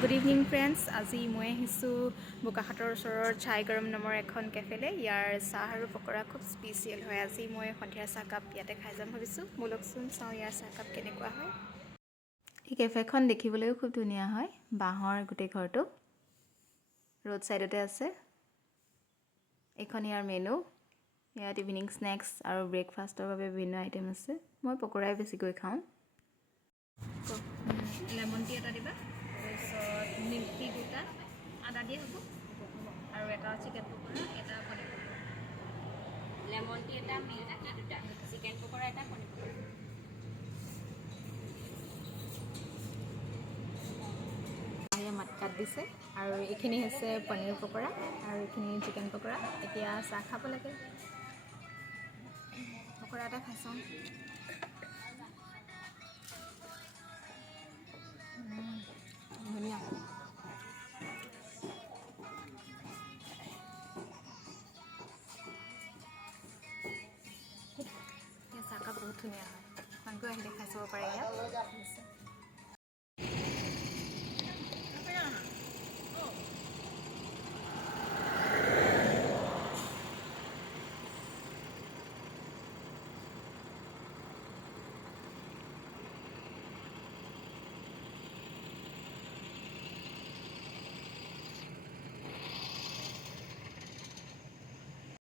Good evening friends. আজি মই আহিছোঁ বোকাখাটৰ ওচৰৰ চাই গৰম নামৰ এখন কেফেলে। ইয়াৰ চাহ আৰু পকৰা খুব স্পেচিয়েল হয়। আজি মই সন্ধিয়া চাহ কাপ ইয়াতে খাই যাম ভাবিছোঁ। বলকচোন চাওঁ ইয়াৰ চাহ কাপ কেনেকুৱা হয়। এই কেফেখন দেখিবলৈও খুব ধুনীয়া হয়। বাঁহৰ গোটেই ঘৰটো ৰোড সাইডতে আছে। এখন ইয়াৰ মেনু। ইয়াত ইভিনিং স্নেক্স আৰু ব্ৰেকফাষ্টৰ বাবে বিভিন্ন আইটেম আছে। মই পকৰাই বেছিকৈ খাওঁ। লেমন টি এটা দিবা, তাৰপিছত মিল্ক টি দুটা, আদা দিয়ে হ'ব, আৰু এটা চিকেন পকৰা, এটা পনীৰ পকৰা। লেমন টি এটা, মিল্ক টি দুটা, চিকেন পকৰা এটা, পনীৰ পকৰা। মাত কাট দিছে, আৰু এইখিনি হৈছে পনীৰ পকৰা আৰু এইখিনি চিকেন পকৰা। এতিয়া চাহ খাব লাগে। পকৰা এটা খাইছোঁ। ধুনীয়া। চাহকাপ বহুত ধুনীয়া হয়। আপোনালোকেও আহিলে খাই চাব পাৰে ইয়াত।